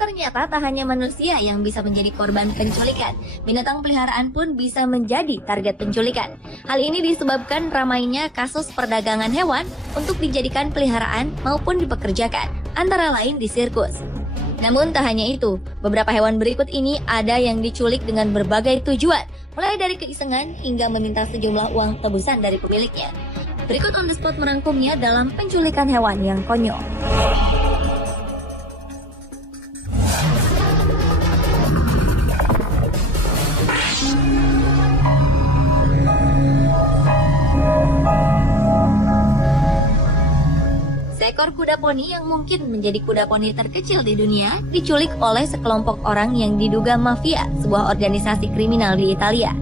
ternyata tak hanya manusia yang bisa menjadi korban penculikan, binatang peliharaan pun bisa menjadi target penculikan. Hal ini disebabkan ramainya kasus perdagangan hewan untuk dijadikan peliharaan maupun dipekerjakan, antara lain di sirkus. Namun tak hanya itu, beberapa hewan berikut ini ada yang diculik dengan berbagai tujuan, mulai dari keisengan hingga meminta sejumlah uang tebusan dari pemiliknya. Berikut on the spot merangkumnya dalam penculikan hewan yang konyol. Seekor kuda poni yang mungkin menjadi kuda poni terkecil di dunia diculik oleh sekelompok orang yang diduga mafia, sebuah organisasi kriminal di Italia.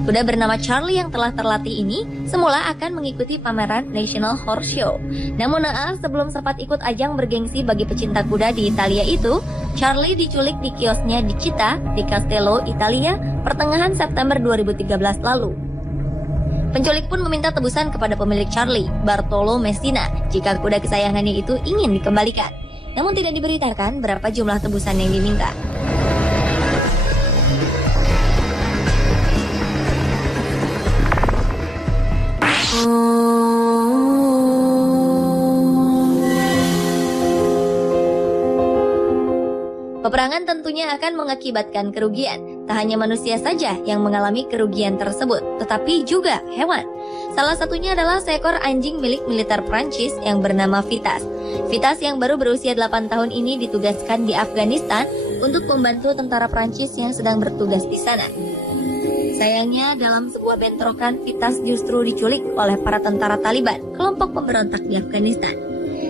Kuda bernama Charlie yang telah terlatih ini semula akan mengikuti pameran National Horse Show. Namun naas, sebelum sempat ikut ajang bergengsi bagi pecinta kuda di Italia itu, Charlie diculik di kiosnya di Città di Castello, Italia, pertengahan September 2013 lalu. Penculik pun meminta tebusan kepada pemilik Charlie, Bartolo Messina, jika kuda kesayangannya itu ingin dikembalikan. Namun tidak diberitakan berapa jumlah tebusan yang diminta. Peperangan tentunya akan mengakibatkan kerugian. Tak hanya manusia saja yang mengalami kerugian tersebut, tetapi juga hewan. Salah satunya adalah seekor anjing milik militer Prancis yang bernama Vitas. Vitas yang baru berusia 8 tahun ini ditugaskan di Afghanistan untuk membantu tentara Prancis yang sedang bertugas di sana. Sayangnya, dalam sebuah bentrokan, Vitas justru diculik oleh para tentara Taliban, kelompok pemberontak di Afghanistan.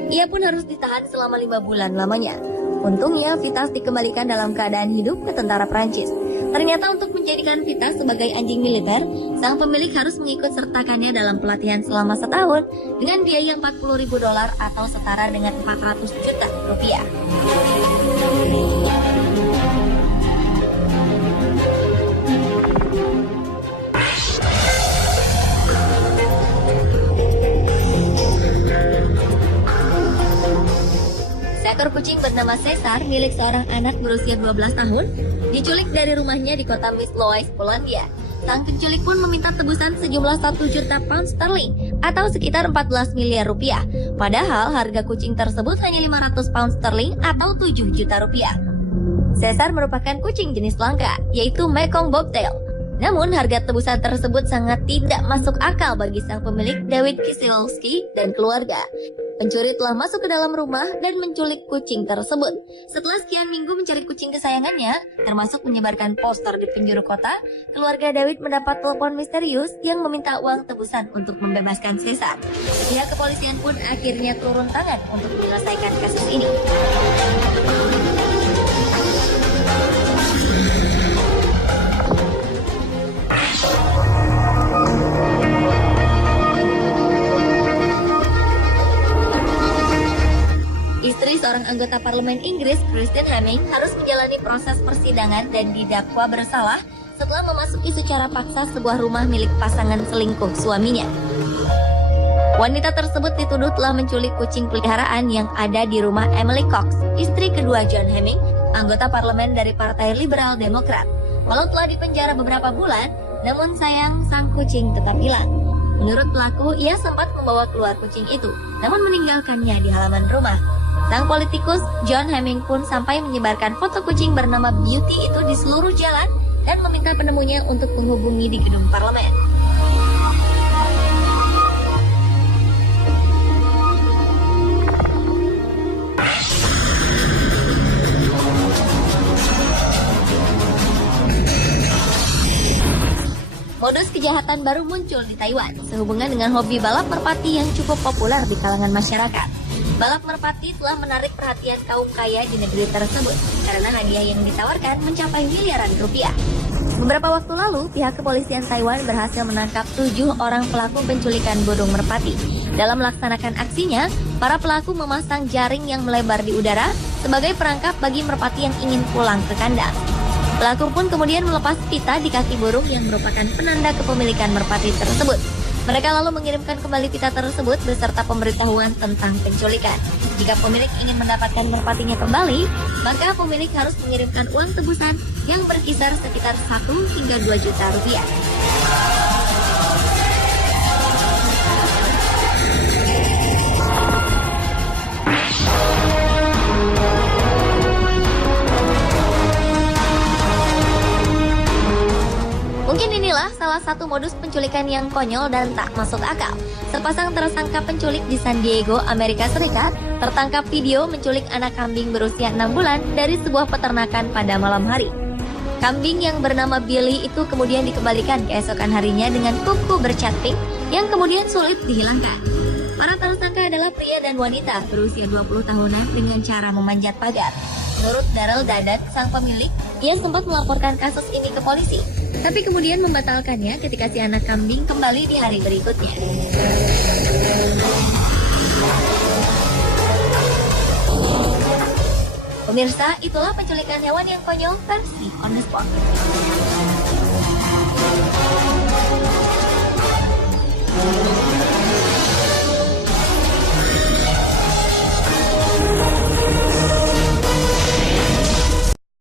Ia pun harus ditahan selama 5 bulan lamanya. Untungnya, Vitas dikembalikan dalam keadaan hidup ke tentara Prancis. Ternyata untuk menjadikan Vitas sebagai anjing militer, sang pemilik harus mengikut sertakannya dalam pelatihan selama setahun dengan biaya $40.000 atau setara dengan 400 juta rupiah. Seekor kucing bernama Cesar milik seorang anak berusia 12 tahun diculik dari rumahnya di kota Mysłowice, Polandia. Sang penculik pun meminta tebusan sejumlah 1 juta pound sterling atau sekitar 14 miliar rupiah. Padahal harga kucing tersebut hanya 500 pound sterling atau 7 juta rupiah. Cesar merupakan kucing jenis langka, yaitu Mekong Bobtail. Namun harga tebusan tersebut sangat tidak masuk akal bagi sang pemilik David Kisielski dan keluarga. Pencuri telah masuk ke dalam rumah dan menculik kucing tersebut. Setelah sekian minggu mencari kucing kesayangannya, termasuk menyebarkan poster di penjuru kota, keluarga David mendapat telepon misterius yang meminta uang tebusan untuk membebaskan Cesar. Pihak kepolisian pun akhirnya turun tangan untuk menyelesaikan kasus ini. Istri seorang anggota parlemen Inggris, Christine Hemming, harus menjalani proses persidangan dan didakwa bersalah setelah memasuki secara paksa sebuah rumah milik pasangan selingkuh suaminya. Wanita tersebut dituduh telah menculik kucing peliharaan yang ada di rumah Emily Cox, istri kedua John Hemming, anggota parlemen dari Partai Liberal Demokrat. Walau telah dipenjara beberapa bulan, namun sayang sang kucing tetap hilang. Menurut pelaku, ia sempat membawa keluar kucing itu, namun meninggalkannya di halaman rumah. Sang politikus John Hemming pun sampai menyebarkan foto kucing bernama Beauty itu di seluruh jalan dan meminta penemunya untuk menghubungi di gedung parlemen. Modus kejahatan baru muncul di Taiwan sehubungan dengan hobi balap merpati yang cukup populer di kalangan masyarakat. Balap merpati telah menarik perhatian kaum kaya di negeri tersebut karena hadiah yang ditawarkan mencapai miliaran rupiah. Beberapa waktu lalu, pihak kepolisian Taiwan berhasil menangkap 7 orang pelaku penculikan burung merpati. Dalam melaksanakan aksinya, para pelaku memasang jaring yang melebar di udara sebagai perangkap bagi merpati yang ingin pulang ke kandang. Pelaku pun kemudian melepas pita di kaki burung yang merupakan penanda kepemilikan merpati tersebut. Mereka lalu mengirimkan kembali pita tersebut beserta pemberitahuan tentang penculikan. Jika pemilik ingin mendapatkan merpatinya kembali, maka pemilik harus mengirimkan uang tebusan yang berkisar sekitar 1 hingga 2 juta rupiah. Mungkin inilah salah satu modus penculikan yang konyol dan tak masuk akal. Sepasang tersangka penculik di San Diego, Amerika Serikat, tertangkap video menculik anak kambing berusia 6 bulan dari sebuah peternakan pada malam hari. Kambing yang bernama Billy itu kemudian dikembalikan keesokan harinya dengan kuku bercat pink yang kemudian sulit dihilangkan. Para tersangka adalah pria dan wanita berusia 20 tahunan dengan cara memanjat pagar. Menurut Daryl Dadat, sang pemilik, ia sempat melaporkan kasus ini ke polisi, tapi kemudian membatalkannya ketika si anak kambing kembali di hari berikutnya. Pemirsa, itulah penculikan hewan yang konyol versi On The Spot.